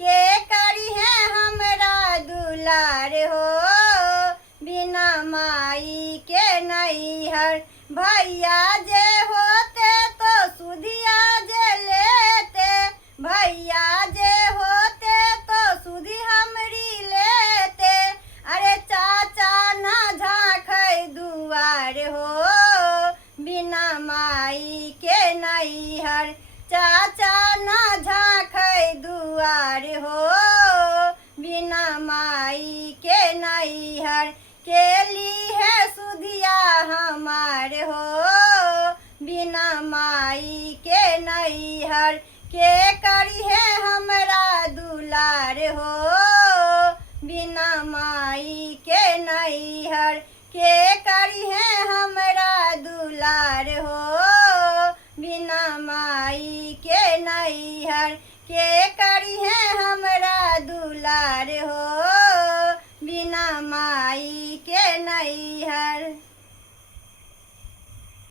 के करी है हमरा दुलार हो। बिना माई के नैहर भैया जे होते तो सुधिया जे लेते। भैया जे होते तो सुधी हमरी लेते। अरे चाचा ना झाँकै दुआर हो। बिना माई के नैहर चाचा ना झाँकै दुआर हो। बिना माई के नैहर केली है सुधिया हमार हो। बिना माई के नैहर के करी है हमरा दुलार हो। बिना माई के नैहर के करी है हमरा दुलार हो। बिना माई के नैहर के करी है हमरा दुलार हो। बिना माई के नैहर।